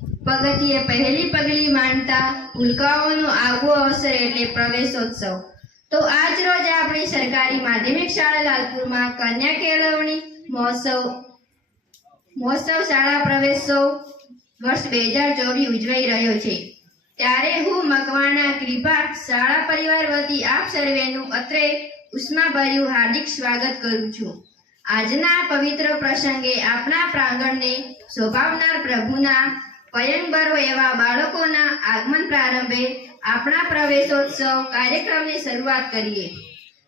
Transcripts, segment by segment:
પગથિયે પહેલી પગલી માંડતા ઉલ્કાઓનો આગવો અવસર એટલે પ્રવેશોત્સવ. તો આજ રોજ આપણી સરકારી માધ્યમિક શાળા લાલપુરમાં કન્યા કેળવણી મહોત્સવ મહોત્સવ શાળા પ્રવેશોત્સવ વર્ષ બે હજાર ચોવીસ ઉજવાઈ રહ્યો છે. ત્યારે હું મકવાણા કૃપા શાળા પરિવાર વતી આપ સર્વેનું અત્રે ઉષ્માભર્યું હાર્દિક સ્વાગત કરું છું. આજના પવિત્ર પ્રસંગે આપણા પ્રાંગણને શોભાવનાર પ્રભુના પયંબરો એવા બાળકોના આગમન પ્રારંભે આપણા પ્રવેશોત્સવ કાર્યક્રમની શરૂઆત કરીએ.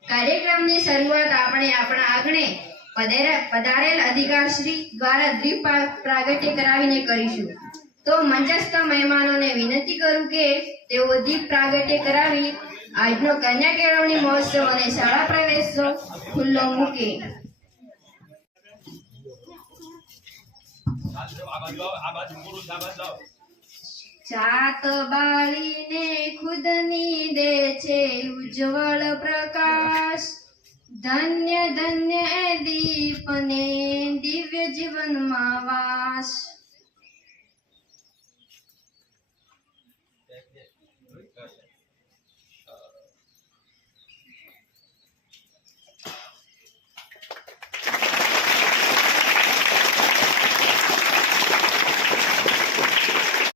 કાર્યક્રમની શરૂઆત આપણે આપણા આંગણે પધારે- પધારેલ અધિકારશ્રી દ્વારા દ્વીપ પ્રા- પ્રાગટ્ય કરાવીને કરીશું. તો મંચસ્થ મહેમાનોને વિનંતી કરું કે તેઓ દીપ પ્રાગટ્ય કરાવી આજનો કન્યા કેળવણી મહોત્સવ અને શાળા પ્રવેશો ખુલ્લો મૂકે. જાત બાળીને ખુદની દે છે ઉજ્જવળ પ્રકાશ. ધન્ય ધન્ય દીપને દિવ્ય જીવનમાં વાસ.